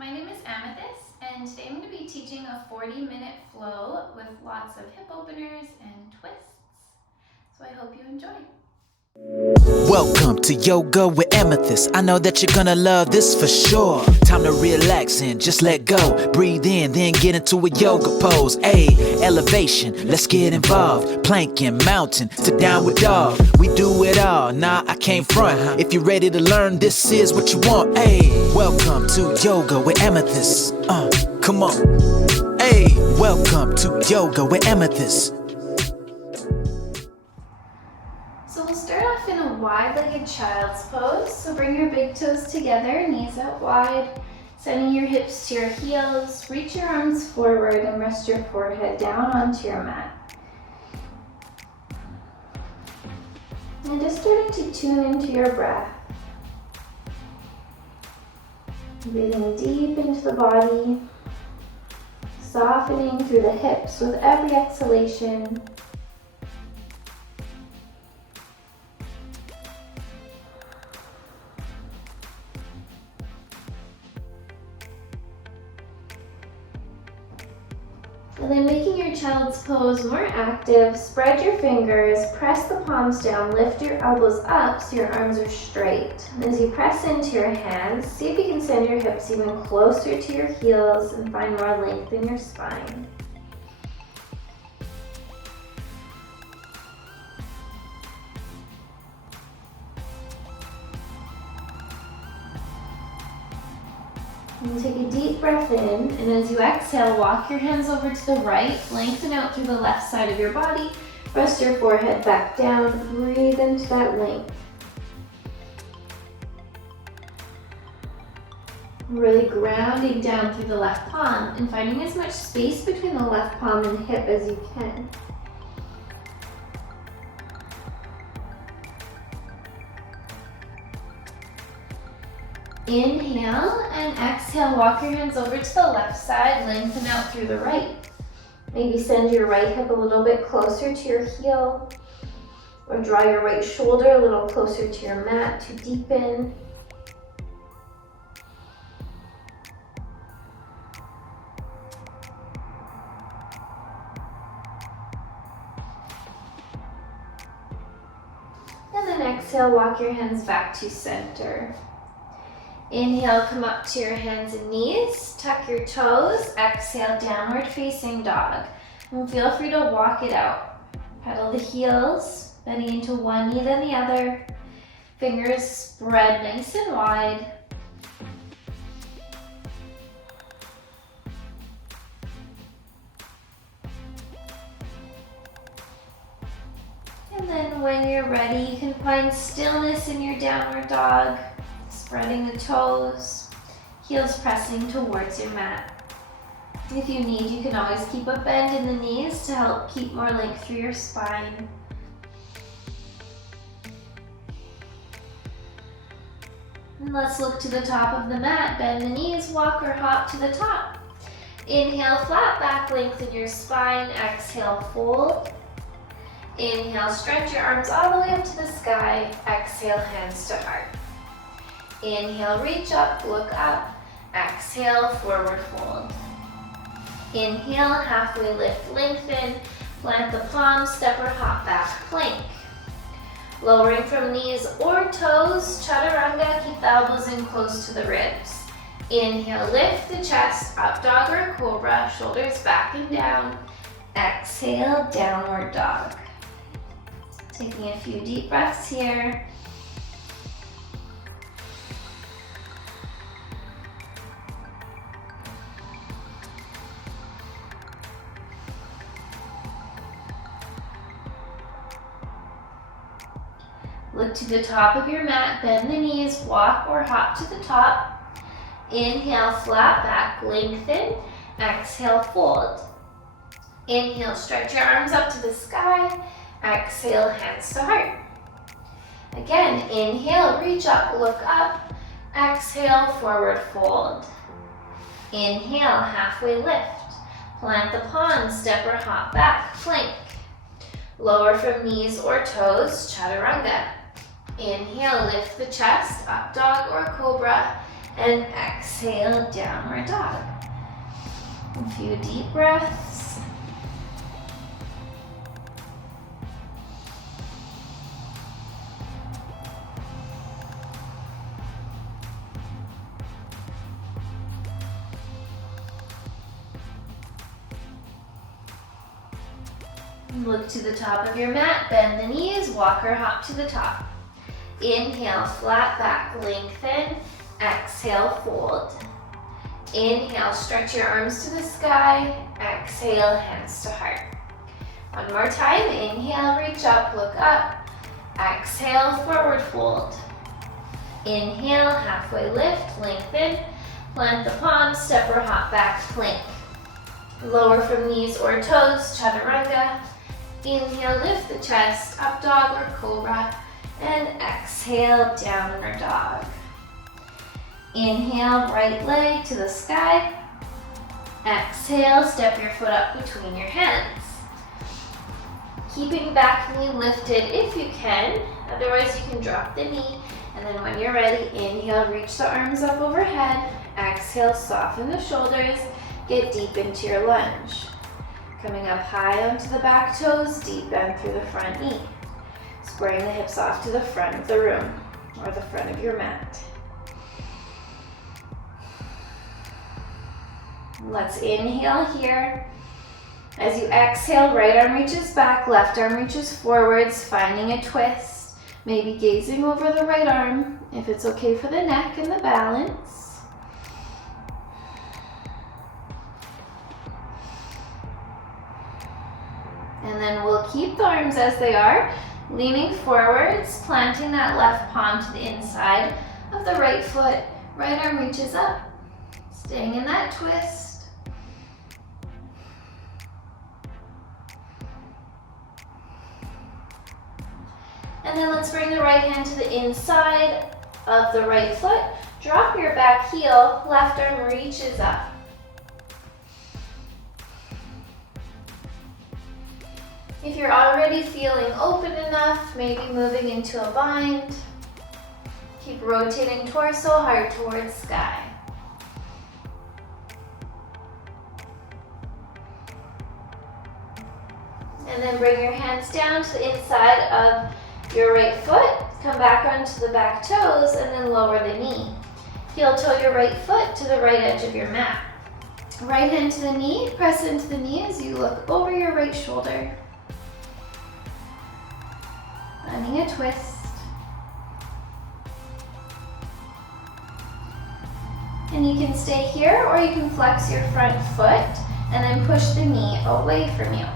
My name is Amethyst, and today I'm going to be teaching a 40-minute flow with lots of hip openers and twists. So I hope you enjoy. Welcome to Yoga with Amethyst. I know that you're gonna love this for sure. Time to relax and just let go. Breathe in, then get into a yoga pose. Ayy, elevation, let's get involved. Planking, mountain, to downward dog. We do it all, nah, I can't front. If you're ready to learn, this is what you want. Ayy, welcome to Yoga with Amethyst. Come on. Ayy, welcome to Yoga with Amethyst. So we'll start off in a wide-legged child's pose. So bring your big toes together, knees out wide, sending your hips to your heels. Reach your arms forward and rest your forehead down onto your mat. And just starting to tune into your breath. Breathing deep into the body, softening through the hips with every exhalation. And then making your child's pose more active, spread your fingers, press the palms down, lift your elbows up so your arms are straight. And as you press into your hands, see if you can send your hips even closer to your heels and find more length in your spine. And take a deep breath in, and as you exhale, walk your hands over to the right, lengthen out through the left side of your body, rest your forehead back down, breathe into that length. Really grounding down through the left palm and finding as much space between the left palm and hip as you can. Inhale and exhale, walk your hands over to the left side, lengthen out through the right. Maybe send your right hip a little bit closer to your heel, or draw your right shoulder a little closer to your mat to deepen. And then exhale, walk your hands back to center. Inhale, come up to your hands and knees, tuck your toes, exhale, downward facing dog. And feel free to walk it out. Pedal the heels, bending into one knee then the other. Fingers spread nice and wide. And then when you're ready, you can find stillness in your downward dog. Spreading the toes, heels pressing towards your mat. If you need, you can always keep a bend in the knees to help keep more length through your spine. And let's look to the top of the mat, bend the knees, walk or hop to the top. Inhale, flat back, lengthen your spine, exhale, fold. Inhale, stretch your arms all the way up to the sky, exhale, hands to heart. Inhale, reach up, look up. Exhale, forward fold. Inhale, halfway lift, lengthen. Plant the palms, step or hop back, plank. Lowering from knees or toes, chaturanga, keep the elbows in close to the ribs. Inhale, lift the chest, up dog or cobra, shoulders back and down. Exhale, downward dog. Taking a few deep breaths here. Look to the top of your mat, bend the knees, walk or hop to the top. Inhale, flat back, lengthen. Exhale, fold. Inhale, stretch your arms up to the sky. Exhale, hands to heart. Again, inhale, reach up, look up. Exhale, forward fold. Inhale, halfway lift. Plant the palms, step or hop back, plank. Lower from knees or toes, chaturanga. Inhale, lift the chest, up dog or cobra. and exhale, downward dog. A few deep breaths. Look to the top of your mat, bend the knees, walk or hop to the top. Inhale, flat back, lengthen. Exhale, fold. Inhale, stretch your arms to the sky. Exhale, hands to heart. One more time, inhale, reach up, look up. Exhale, forward fold. Inhale, halfway lift, lengthen. Plant the palms, step or hop back, plank. Lower from knees or toes, chaturanga. Inhale, lift the chest, up dog or cobra, and exhale, downward dog. Inhale, right leg to the sky. Exhale, step your foot up between your hands. Keeping back knee lifted if you can, otherwise you can drop the knee, and then when you're ready, inhale, reach the arms up overhead. Exhale, soften the shoulders, get deep into your lunge. Coming up high onto the back toes, deep bend through the front knee. Squaring the hips off to the front of the room, or the front of your mat. Let's inhale here. As you exhale, right arm reaches back, left arm reaches forwards, finding a twist. Maybe gazing over the right arm, if it's okay for the neck and the balance. And then we'll keep the arms as they are, leaning forwards, planting that left palm to the inside of the right foot. Right arm reaches up, staying in that twist. And then let's bring the right hand to the inside of the right foot. Drop your back heel, left arm reaches up. If you're already feeling open enough, maybe moving into a bind. Keep rotating torso, heart towards sky. And then bring your hands down to the inside of your right foot. Come back onto the back toes and then lower the knee. Heel toe your right foot to the right edge of your mat. Right hand to the knee, press into the knee as you look over your right shoulder. Finding a twist. And you can stay here or you can flex your front foot and then push the knee away from you.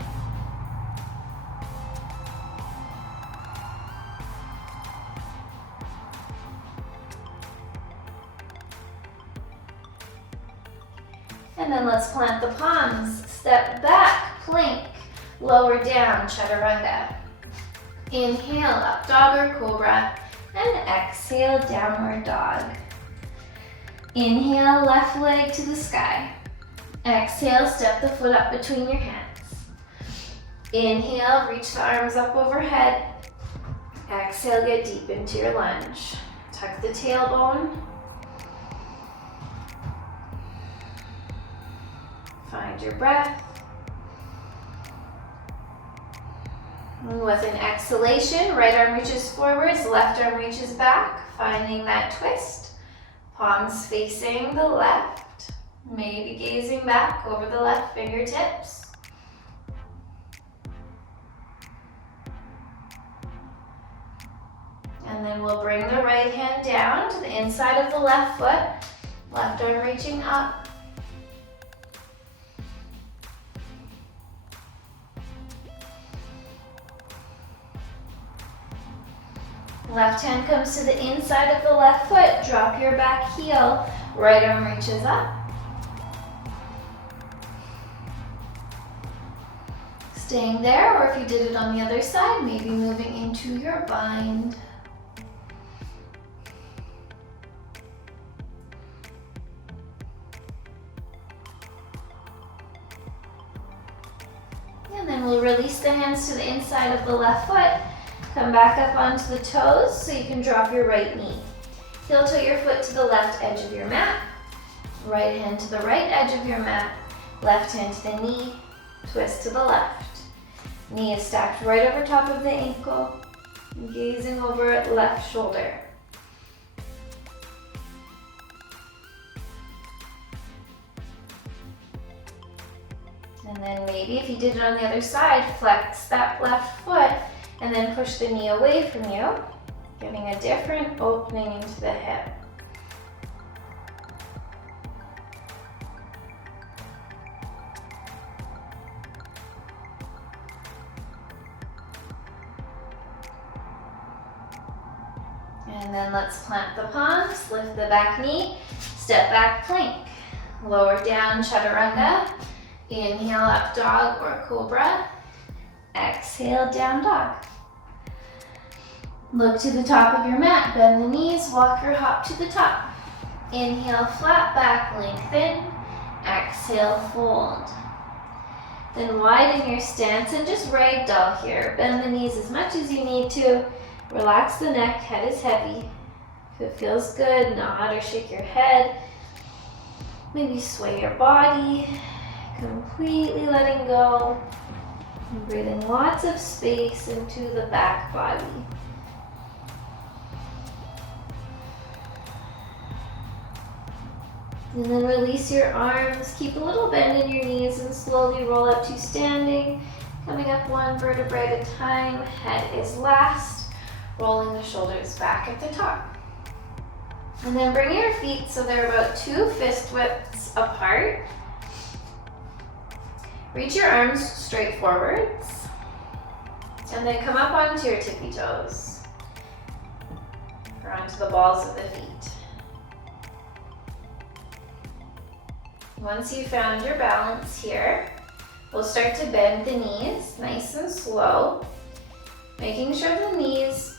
And then let's plant the palms. Step back, plank, lower down, chaturanga. Inhale, up dog or cobra, and exhale, downward dog. Inhale, left leg to the sky. Exhale, step the foot up between your hands. Inhale, reach the arms up overhead. Exhale, get deep into your lunge. Tuck the tailbone. Find your breath. And with an exhalation, right arm reaches forwards, left arm reaches back, finding that twist. Palms facing the left, maybe gazing back over the left fingertips. And then we'll bring the right hand down to the inside of the left foot, left arm reaching up. Left hand comes to the inside of the left foot. Drop your back heel. Right arm reaches up. Staying there, or if you did it on the other side, maybe moving into your bind. And then we'll release the hands to the inside of the left foot. Come back up onto the toes so you can drop your right knee. Heel toe your foot to the left edge of your mat. Right hand to the right edge of your mat. Left hand to the knee. Twist to the left. Knee is stacked right over top of the ankle. Gazing over at left shoulder. And then maybe if you did it on the other side, flex that left foot and then push the knee away from you, giving a different opening into the hip. And then let's plant the palms, lift the back knee, step back plank, lower down chaturanga, inhale up dog or cobra, exhale down dog. Look to the top of your mat, bend the knees, walk or hop to the top. Inhale, flat back, lengthen, exhale, fold. Then widen your stance and just ragdoll here. Bend the knees as much as you need to. Relax the neck, head is heavy. If it feels good, nod or shake your head. Maybe sway your body, completely letting go. And breathing lots of space into the back body. And then release your arms, keep a little bend in your knees and slowly roll up to standing. Coming up one vertebrae at a time, head is last. Rolling the shoulders back at the top. And then bring your feet so they're about 2 fist widths apart. Reach your arms straight forwards. And then come up onto your tippy toes. Or onto the balls of the feet. Once you've found your balance here, we'll start to bend the knees nice and slow, making sure the knees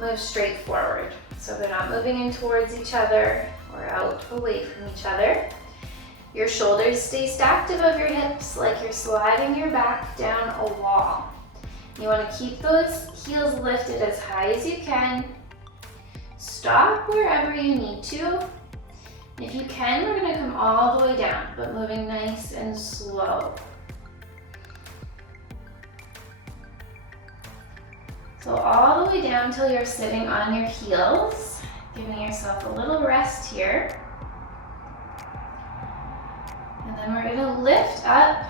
move straight forward, so they're not moving in towards each other or out away from each other. Your shoulders stay stacked above your hips like you're sliding your back down a wall. You want to keep those heels lifted as high as you can. Stop wherever you need to. If you can, we're going to come all the way down, but moving nice and slow. So all the way down till you're sitting on your heels, giving yourself a little rest here. And then we're gonna lift up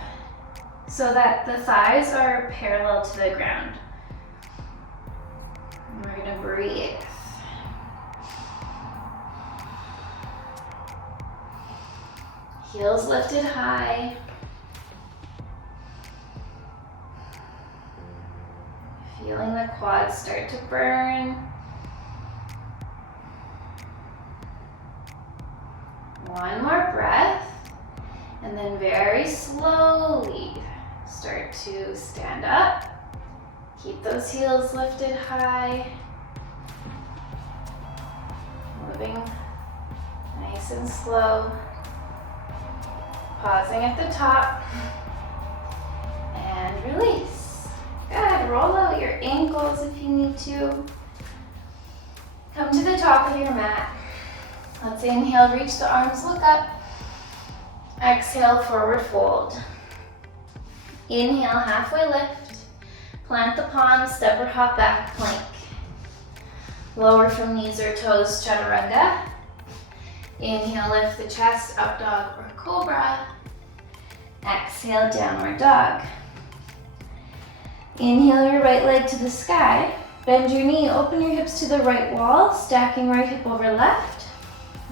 so that the thighs are parallel to the ground. And we're gonna breathe. Heels lifted high. Feeling the quads start to burn. One more breath, and then very slowly start to stand up. Keep those heels lifted high. Moving nice and slow. Pausing at the top. And release. Good, roll out your ankles if you need to. Come to the top of your mat. Let's inhale, reach the arms, look up. Exhale, forward fold. Inhale, halfway lift. Plant the palms, step or hop back plank. Lower from knees or toes, chaturanga. Inhale, lift the chest, up dog or cobra. Exhale, downward dog. Inhale your right leg to the sky. Bend your knee, open your hips to the right wall, stacking right hip over left.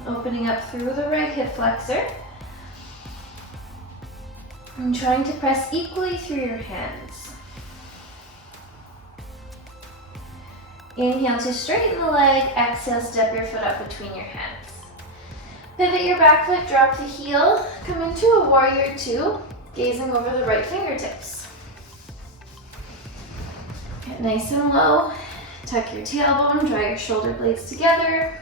Opening up through the right hip flexor. And trying to press equally through your hands. Inhale to straighten the leg, exhale, step your foot up between your hands. Pivot your back foot, drop the heel, come into a warrior two, gazing over the right fingertips. Get nice and low, tuck your tailbone, draw your shoulder blades together.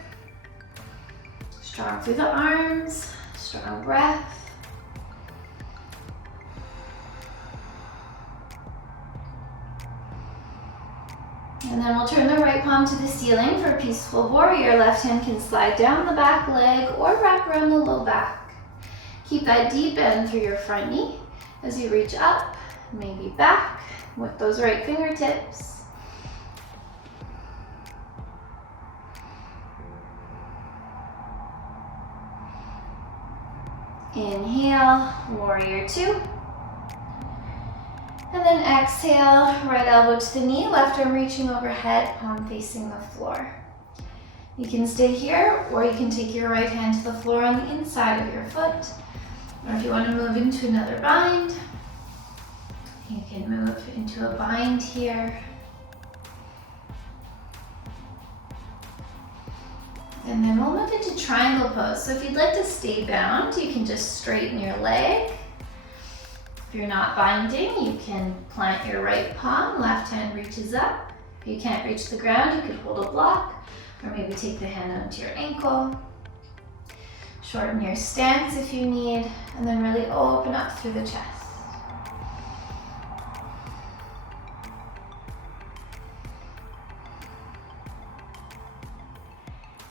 Strong through the arms, strong breath. And then we'll turn the right palm to the ceiling for peaceful warrior. Left hand can slide down the back leg or wrap around the low back. Keep that deep bend through your front knee as you reach up, maybe back with those right fingertips. Inhale, warrior two. And then exhale, right elbow to the knee, left arm reaching overhead, palm facing the floor. You can stay here, or you can take your right hand to the floor on the inside of your foot. Or if you want to move into another bind, you can move into a bind here. And then we'll move into triangle pose. So if you'd like to stay bound, you can just straighten your leg. If you're not binding, you can plant your right palm, left hand reaches up. If you can't reach the ground, you could hold a block, or maybe take the hand onto your ankle. Shorten your stance if you need, and then really open up through the chest.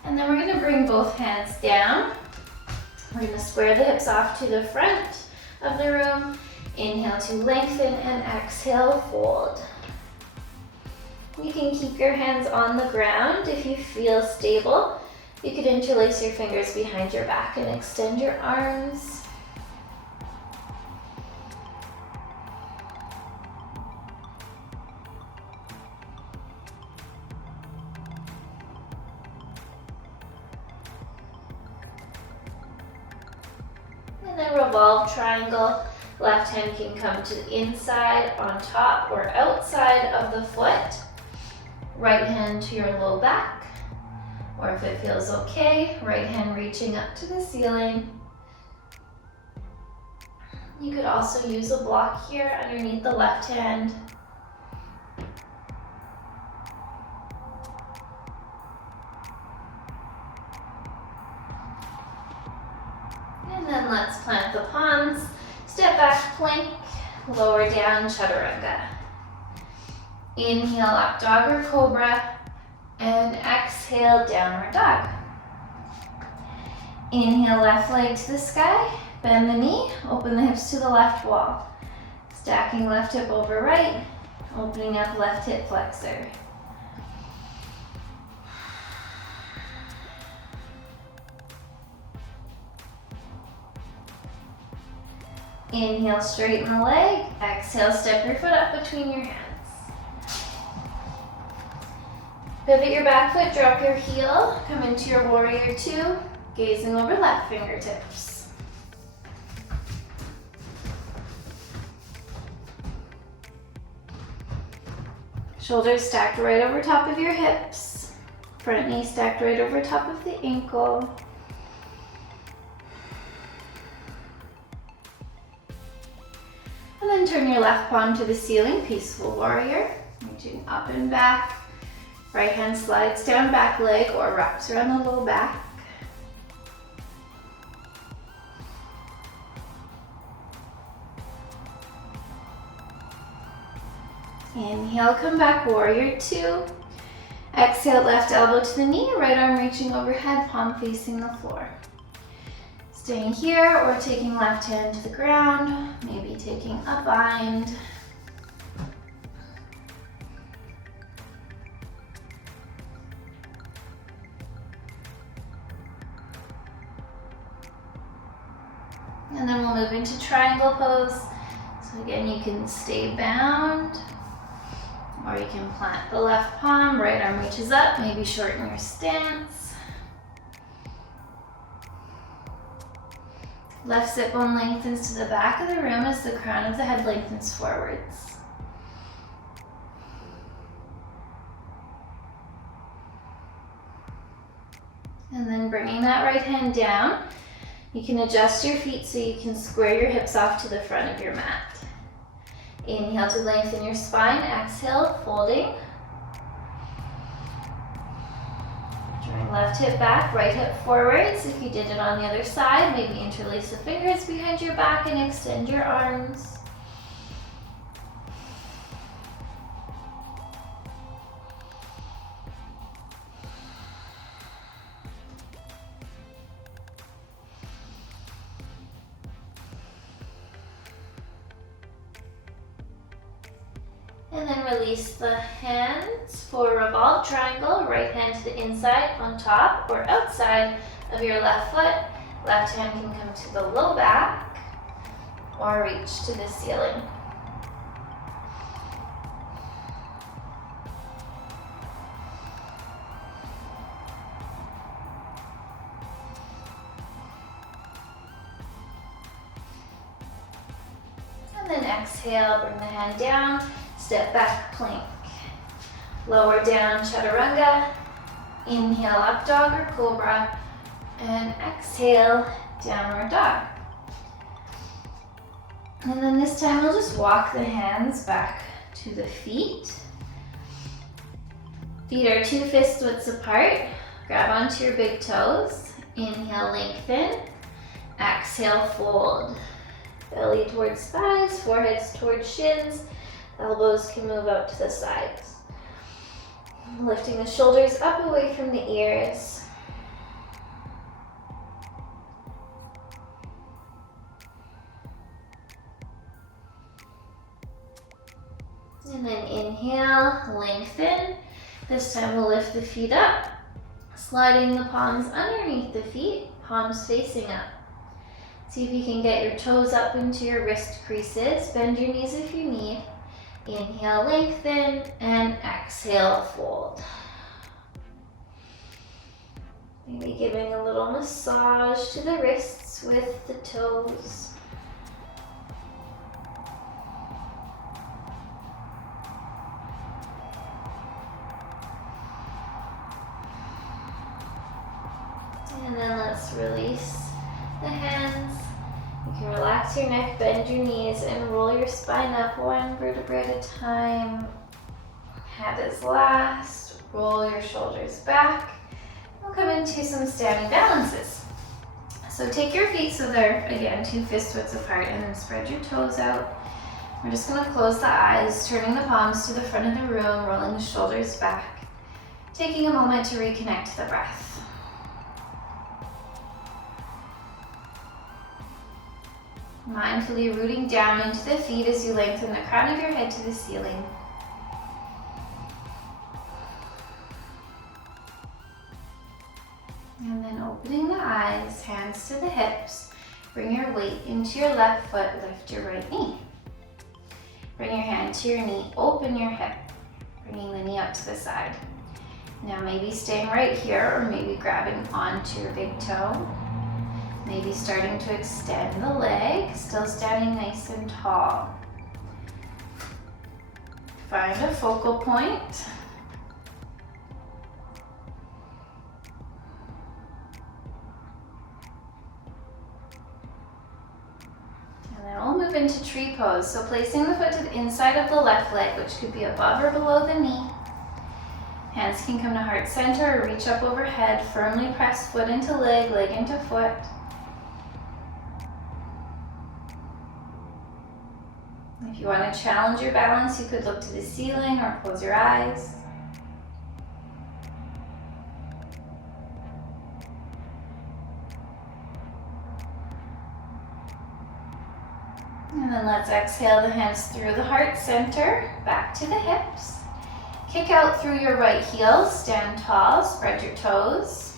And then we're going to bring both hands down. We're going to square the hips off to the front of the room. Inhale to lengthen and exhale, fold. You can keep your hands on the ground if you feel stable. You could interlace your fingers behind your back and extend your arms. And then revolve triangle. Left hand can come to the inside, on top, or outside of the foot. Right hand to your low back. Or if it feels okay, right hand reaching up to the ceiling. You could also use a block here underneath the left hand. And then let's plant the palms. Step back plank, lower down chaturanga. Inhale up dog or cobra, and exhale downward dog. Inhale left leg to the sky, bend the knee, open the hips to the left wall. Stacking left hip over right, opening up left hip flexor. Inhale, straighten the leg. Exhale, step your foot up between your hands. Pivot your back foot, drop your heel, come into your warrior two, gazing over left fingertips. Shoulders stacked right over top of your hips. Front knee stacked right over top of the ankle. And then turn your left palm to the ceiling, peaceful warrior, reaching up and back. Right hand slides down back leg or wraps around the low back. Inhale, come back, warrior two. Exhale, left elbow to the knee, right arm reaching overhead, palm facing the floor. Staying here or taking left hand to the ground, maybe taking a bind. And then we'll move into triangle pose. So again, you can stay bound, or you can plant the left palm, right arm reaches up, maybe shorten your stance. Left sit bone lengthens to the back of the room as the crown of the head lengthens forwards. And then bringing that right hand down, you can adjust your feet so you can square your hips off to the front of your mat. Inhale to lengthen your spine, exhale, folding. Drawing left hip back, right hip forwards. If you did it on the other side, maybe interlace the fingers behind your back and extend your arms. And then release the hands for a revolved triangle, right hand to the inside on top or outside of your left foot. Left hand can come to the low back or reach to the ceiling. And then exhale, bring the hand down, step back plank. Lower down chaturanga, inhale up dog or cobra, and exhale downward dog. And then this time we'll just walk the hands back to the feet. Feet are 2 fist widths apart. Grab onto your big toes. Inhale, lengthen. Exhale, fold. Belly towards thighs, foreheads towards shins. Elbows can move out to the sides. Lifting the shoulders up away from the ears. And then inhale, lengthen. This time we'll lift the feet up, sliding the palms underneath the feet, palms facing up. See if you can get your toes up into your wrist creases. Bend your knees if you need. Inhale, lengthen, and exhale, fold. Maybe giving a little massage to the wrists with the toes. And then let's release the hands. You can relax your neck, bend your knees, and roll your spine up one vertebra at a time. Head is last. Roll your shoulders back. We'll come into some standing balances. So take your feet so they're, again, 2 fist widths apart, and then spread your toes out. We're just going to close the eyes, turning the palms to the front of the room, rolling the shoulders back. Taking a moment to reconnect to the breath. Mindfully rooting down into the feet as you lengthen the crown of your head to the ceiling. And then opening the eyes, hands to the hips. Bring your weight into your left foot, lift your right knee. Bring your hand to your knee, open your hip, bringing the knee out to the side. Now maybe staying right here or maybe grabbing onto your big toe. Maybe starting to extend the leg, still standing nice and tall. Find a focal point. And then we'll move into tree pose. So placing the foot to the inside of the left leg, which could be above or below the knee. Hands can come to heart center or reach up overhead. Firmly press foot into leg, leg into foot. If you want to challenge your balance, you could look to the ceiling or close your eyes. And then let's exhale the hands through the heart center, back to the hips. Kick out through your right heel, stand tall, spread your toes.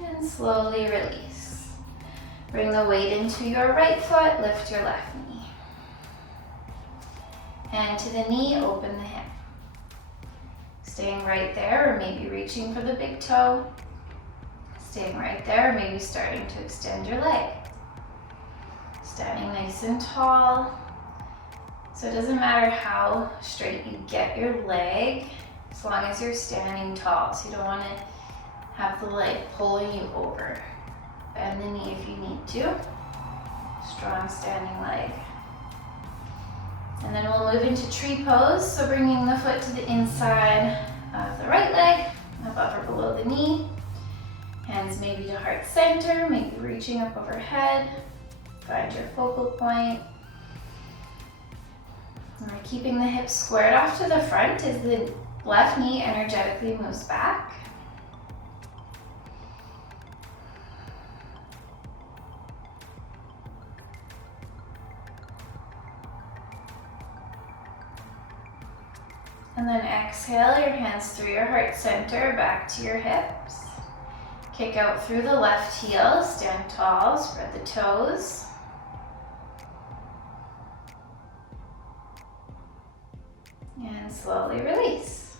And slowly release. Bring the weight into your right foot, lift your left knee. Hand to the knee, open the hip. Staying right there, or maybe reaching for the big toe. Staying right there, or maybe starting to extend your leg. Standing nice and tall. So it doesn't matter how straight you get your leg, as long as you're standing tall. So you don't want to have the leg pulling you over. Bend the knee if you need to. Strong standing leg. And then we'll move into tree pose. So bringing the foot to the inside of the right leg, above or below the knee. Hands maybe to heart center, maybe reaching up overhead. Find your focal point. And we're keeping the hips squared off to the front as the left knee energetically moves back. And then exhale your hands through your heart center back to your hips. Kick out through the left heel, stand tall, spread the toes. And slowly release.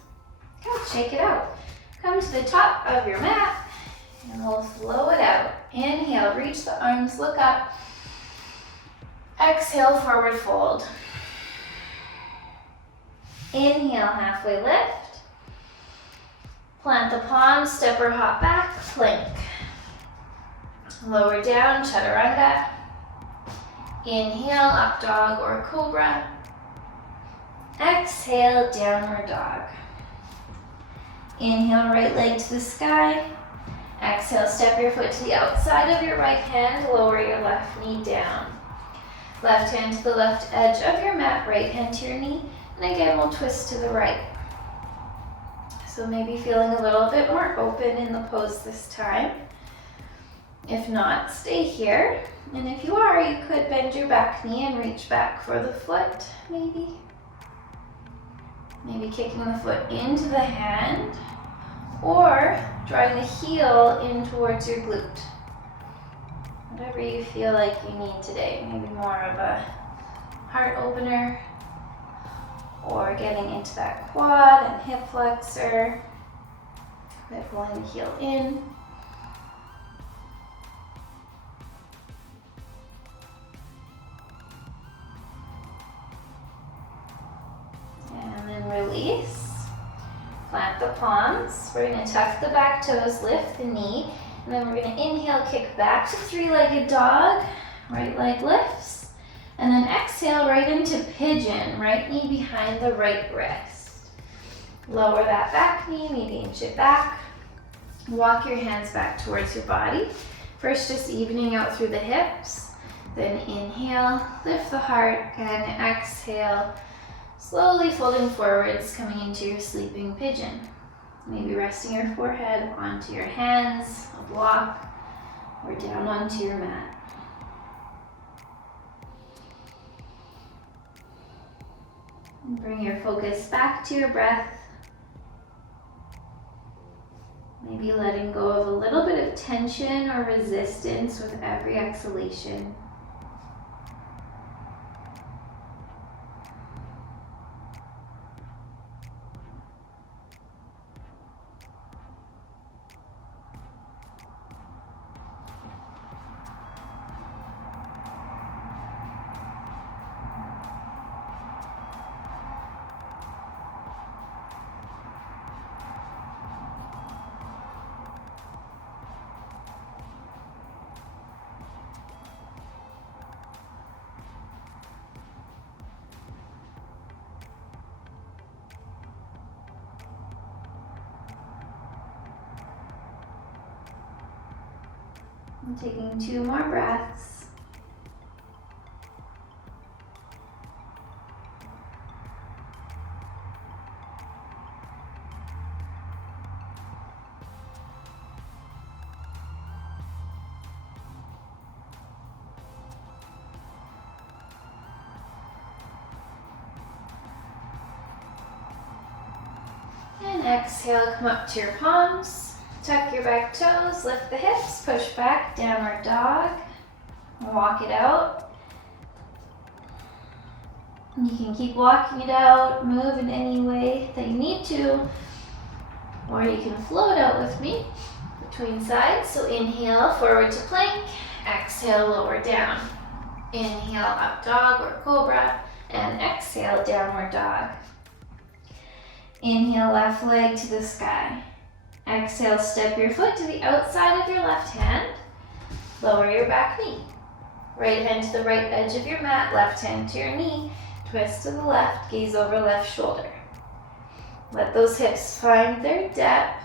Good, shake it out. Come to the top of your mat and we'll flow it out. Inhale, reach the arms, look up. Exhale, forward fold. Inhale, halfway lift. Plant the palms, step or hop back, plank. Lower down, chaturanga. Inhale, up dog or cobra. Exhale, downward dog. Inhale, right leg to the sky. Exhale, step your foot to the outside of your right hand, lower your left knee down. Left hand to the left edge of your mat, right hand to your knee, and again we'll twist to the right. So maybe feeling a little bit more open in the pose this time. If not, stay here. And if you are, you could bend your back knee and reach back for the foot, maybe. Maybe kicking the foot into the hand or drawing the heel in towards your glute. Whatever you feel like you need today. Maybe more of a heart opener or getting into that quad and hip flexor by pulling the heel in. And then release. Plant the palms. We're going to tuck the back toes, lift the knee, and then we're going to inhale, kick back to three-legged dog. Right leg lifts. And then exhale right into pigeon. Right knee behind the right wrist. Lower that back knee, maybe inch it back. Walk your hands back towards your body. First, just evening out through the hips. Then inhale, lift the heart, and exhale. Slowly folding forwards, coming into your sleeping pigeon. Maybe resting your forehead onto your hands, a block, or down onto your mat. And bring your focus back to your breath. Maybe letting go of a little bit of tension or resistance with every exhalation. And taking 2 more breaths. And exhale, come up to your palms. Tuck your back toes, lift the hips, push back, downward dog. Walk it out. You can keep walking it out, move in any way that you need to, or you can float out with me between sides. So inhale, forward to plank, exhale, lower down. Inhale, up dog or cobra, and exhale, downward dog. Inhale, left leg to the sky. Exhale, step your foot to the outside of your left hand. Lower your back knee. Right hand to the right edge of your mat, left hand to your knee. Twist to the left, gaze over left shoulder. Let those hips find their depth.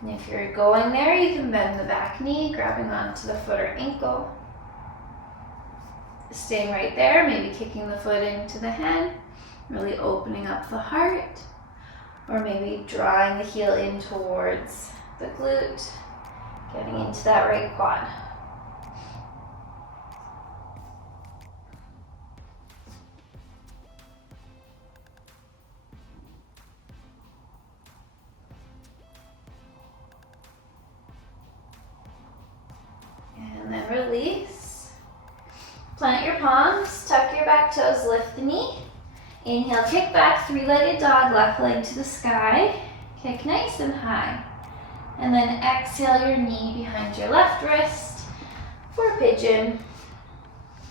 And if you're going there, you can bend the back knee, grabbing onto the foot or ankle. Staying right there, maybe kicking the foot into the hand, really opening up the heart. Or maybe drawing the heel in towards the glute, getting into that right quad. and release. Plant your palms, tuck your back toes, lift the knee. Inhale, kick back, three-legged dog, left leg to the sky. Kick nice and high. And then exhale your knee behind your left wrist for pigeon.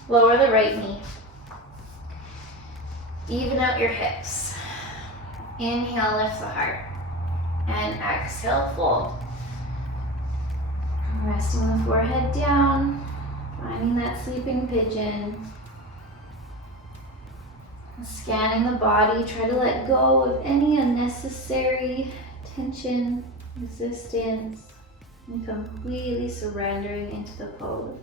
Lower the right knee. Even out your hips. Inhale, lift the heart. And exhale, fold. Resting the forehead down, finding that sleeping pigeon. Scanning the body, try to let go of any unnecessary tension, resistance, and completely surrendering into the pose.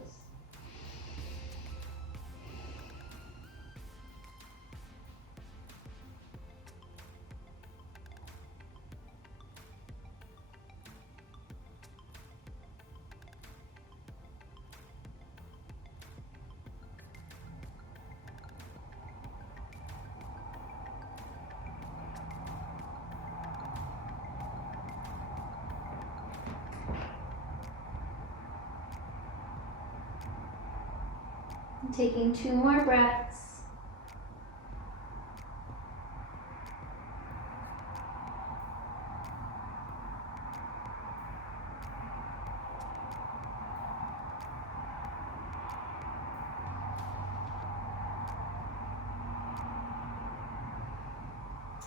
Taking 2 more breaths.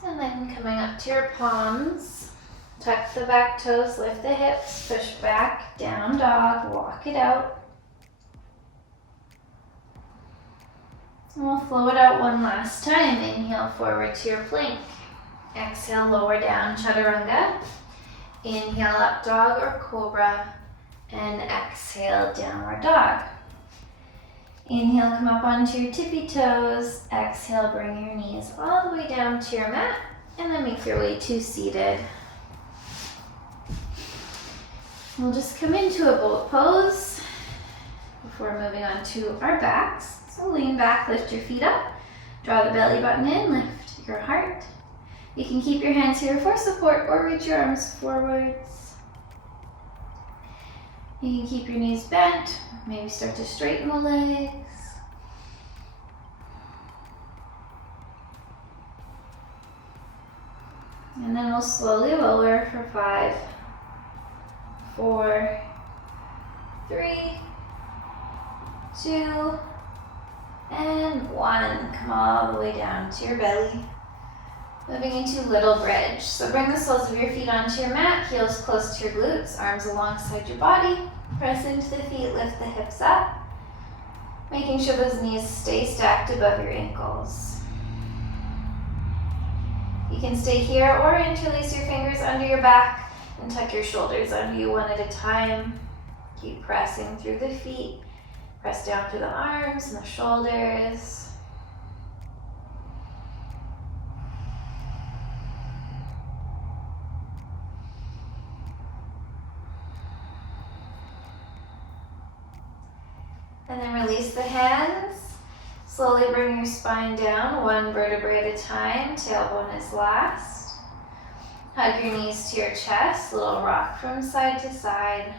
And then coming up to your palms, tuck the back toes, lift the hips, push back, down dog, walk it out. And we'll flow it out one last time. Inhale forward to your plank. Exhale, lower down, chaturanga. Inhale, up dog or cobra. And exhale, downward dog. Inhale, come up onto your tippy toes. Exhale, bring your knees all the way down to your mat. And then make your way to seated. We'll just come into a boat pose before moving on to our backs. So lean back, lift your feet up, draw the belly button in, lift your heart. You can keep your hands here for support or reach your arms forwards. You can keep your knees bent, maybe start to straighten the legs. And then we'll slowly lower for 5, 4, 3, 2, and 1. Come all the way down to your belly. Moving into little bridge. So bring the soles of your feet onto your mat, heels close to your glutes, arms alongside your body. Press into the feet, lift the hips up. Making sure those knees stay stacked above your ankles. You can stay here or interlace your fingers under your back and tuck your shoulders under you one at a time. Keep pressing through the feet. Press down through the arms and the shoulders. And then release the hands. Slowly bring your spine down, 1 vertebrae at a time. Tailbone is last. Hug your knees to your chest. Little rock from side to side.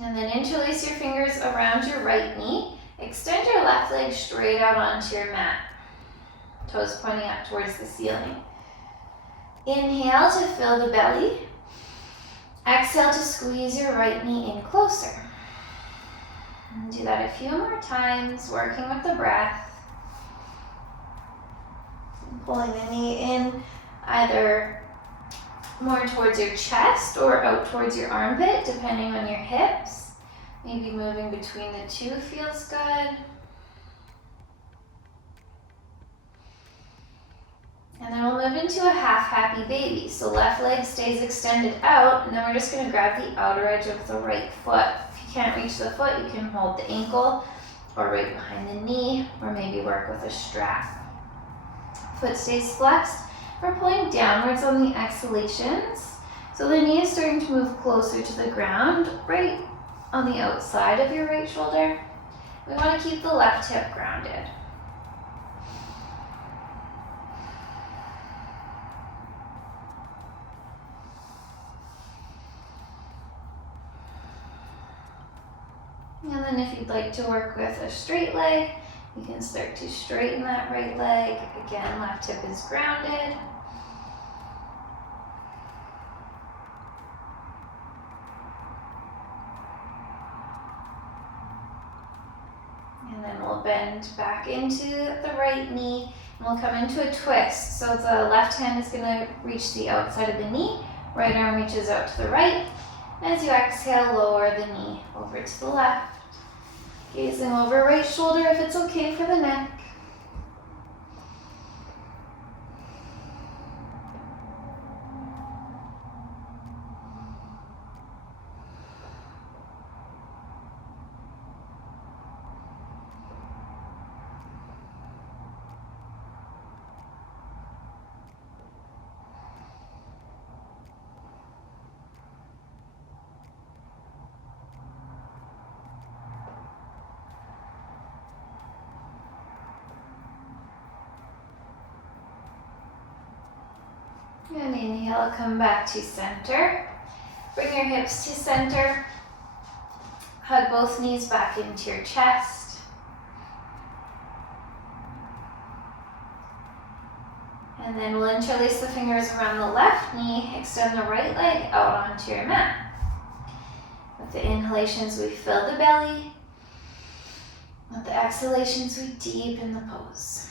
And then interlace your fingers around your right knee. Extend your left leg straight out onto your mat. Toes pointing up towards the ceiling. Inhale to fill the belly. Exhale to squeeze your right knee in closer. And do that a few more times, working with the breath. Pulling the knee in either more towards your chest or out towards your armpit, depending on your hips. Maybe moving between the two feels good. And then we'll move into a half happy baby. So left leg stays extended out, and then we're just going to grab the outer edge of the right foot. If you can't reach the foot, you can hold the ankle or right behind the knee, or maybe work with a strap. Foot stays flexed. We're pulling downwards on the exhalations. So the knee is starting to move closer to the ground, right on the outside of your right shoulder. We want to keep the left hip grounded. And then if you'd like to work with a straight leg, you can start to straighten that right leg. Again, left hip is grounded. And then we'll bend back into the right knee, and we'll come into a twist. So the left hand is going to reach the outside of the knee, right arm reaches out to the right. As you exhale, lower the knee over to the left. Gazing over right shoulder if it's okay for the neck. And inhale, come back to center. Bring your hips to center. Hug both knees back into your chest. And then we'll interlace the fingers around the left knee, extend the right leg out onto your mat. With the inhalations, we fill the belly. With the exhalations, we deepen the pose.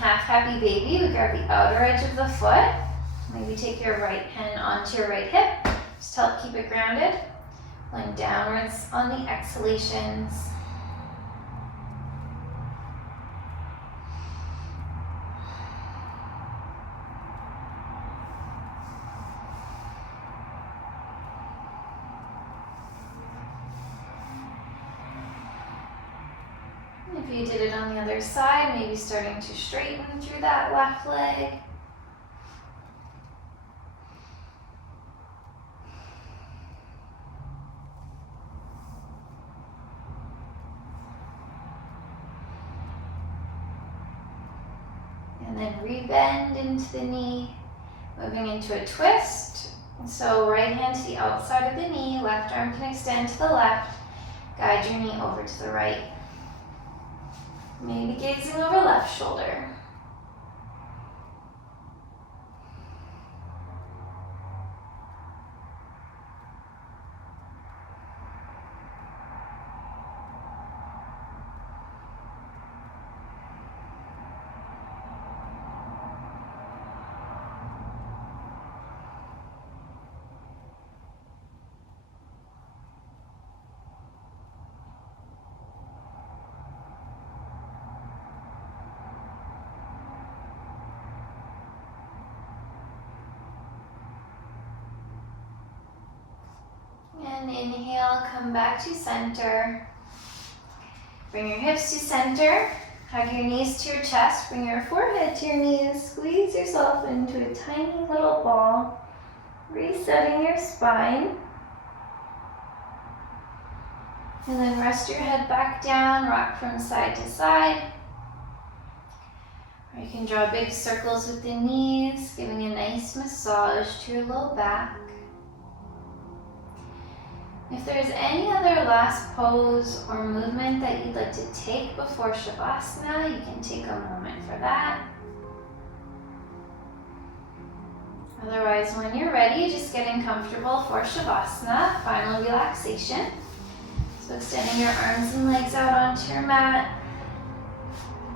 Half happy baby, we grab the outer edge of the foot. Maybe take your right hand onto your right hip. Just help keep it grounded. Pulling downwards on the exhalations. If you did it on the other side, maybe starting to straighten through that left leg. And then rebend into the knee, moving into a twist. So right hand to the outside of the knee, left arm can extend to the left. Guide your knee over to the right. Maybe gazing over left shoulder. And inhale, come back to center. Bring your hips to center. Hug your knees to your chest. Bring your forehead to your knees. Squeeze yourself into a tiny little ball. Resetting your spine. And then rest your head back down. Rock from side to side. Or you can draw big circles with the knees, giving a nice massage to your low back. If there's any other last pose or movement that you'd like to take before Shavasana, you can take a moment for that. Otherwise, when you're ready, just getting comfortable for Shavasana, final relaxation. So extending your arms and legs out onto your mat.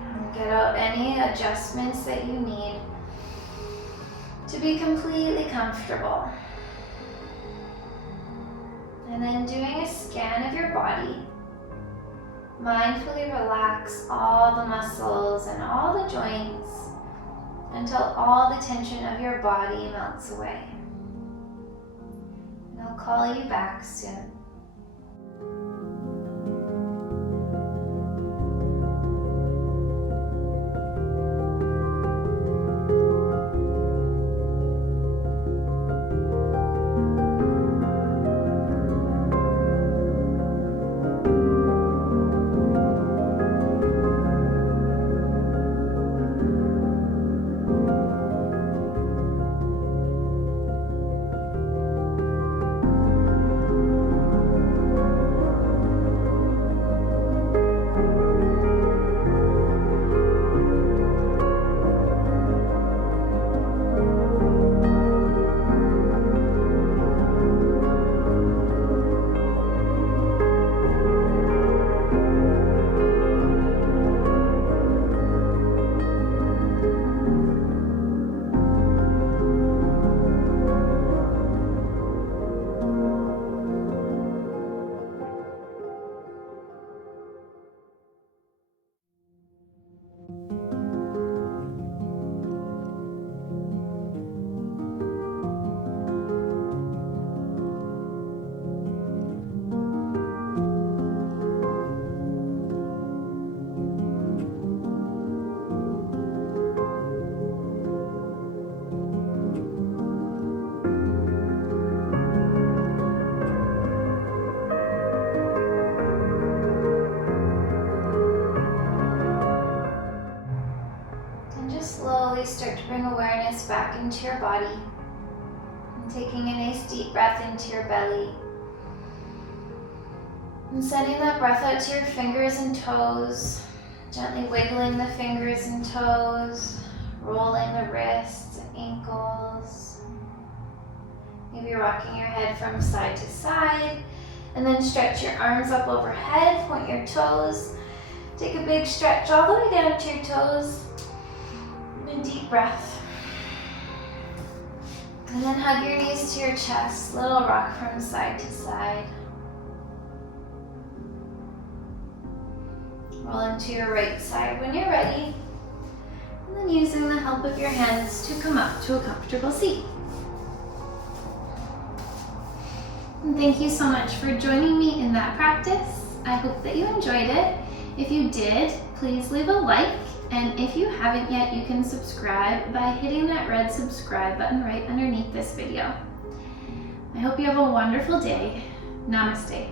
And get out any adjustments that you need to be completely comfortable. And then doing a scan of your body. Mindfully relax all the muscles and all the joints until all the tension of your body melts away. And I'll call you back soon. start to bring awareness back into your body. And taking a nice deep breath into your belly. And sending that breath out to your fingers and toes. Gently wiggling the fingers and toes. Rolling the wrists and ankles. Maybe rocking your head from side to side. And then stretch your arms up overhead. Point your toes. Take a big stretch all the way down to your toes. And a deep breath. And then hug your knees to your chest. Little rock from side to side. Roll into your right side when you're ready. And then using the help of your hands to come up to a comfortable seat. And thank you so much for joining me in that practice. I hope that you enjoyed it. If you did, please leave a like. And if you haven't yet, you can subscribe by hitting that red subscribe button right underneath this video. I hope you have a wonderful day. Namaste.